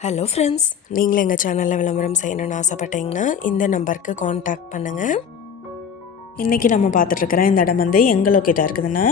Hello friends நீங்களும் எங்கள் சேனலில் விளம்பரம் செய்யணும்னு ஆசைப்பட்டீங்கன்னா இந்த நம்பருக்கு காண்டாக்ட் பண்ணுங்கள் இன்றைக்கி நம்ம பார்த்துட்ருக்குற இந்த இடம் வந்து எங்கே லொக்கேட்டாக இருக்குதுன்னா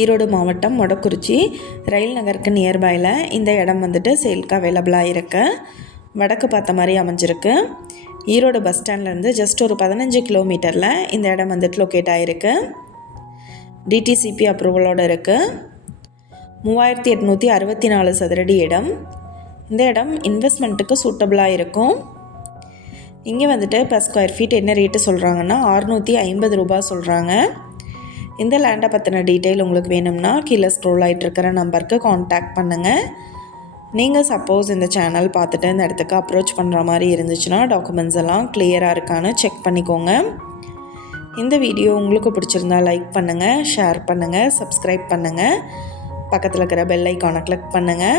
ஈரோடு மாவட்டம் மொடக்குறிச்சி ரயில் நகருக்கு நியர்பையில் இந்த இடம் வந்துட்டு சேல்க்கு அவைலபிளாக இருக்கு. வடக்கு பார்த்த மாதிரி அமைஞ்சிருக்கு. ஈரோடு பஸ் ஸ்டாண்ட்லேருந்து ஜஸ்ட் ஒரு பதினஞ்சு கிலோமீட்டரில் இந்த இடம் வந்துட்டு லொக்கேட் ஆகிருக்கு டிடிசிபி அப்ரூவலோடு இருக்குது மூவாயிரத்தி எட்நூற்றி அறுபத்தி நாலு சதுரடி இடம். இந்த இடம் இன்வெஸ்ட்மெண்ட்டுக்கு சூட்டபுளாக இருக்கும். இங்கே வந்துட்டு பர் ஸ்கொயர் ஃபீட் என்ன ரேட்டு சொல்கிறாங்கன்னா அறுநூற்றி ஐம்பது ரூபாய் சொல்கிறாங்க இந்த லேண்டை பற்றின டீட்டெயில் உங்களுக்கு வேணும்னா கீழே ஸ்க்ரோல் ஆகிட்டு இருக்கிற நம்பருக்கு காண்டாக்ட் பண்ணுங்கள் நீங்கள் சப்போஸ் இந்த சேனல் பார்த்துட்டு இந்த இடத்துக்கு அப்ரோச் பண்ணுற மாதிரி இருந்துச்சுன்னா டாக்குமெண்ட்ஸ் எல்லாம் கிளியராக இருக்கான்னு செக் பண்ணிக்கோங்க. இந்த வீடியோ உங்களுக்கு பிடிச்சிருந்தா லைக் பண்ணுங்கள் ஷேர் பண்ணுங்கள் சப்ஸ்கிரைப் பண்ணுங்கள் பக்கத்தில் இருக்கிற பெல் ஐக்கானை கிளிக் பண்ணுங்கள்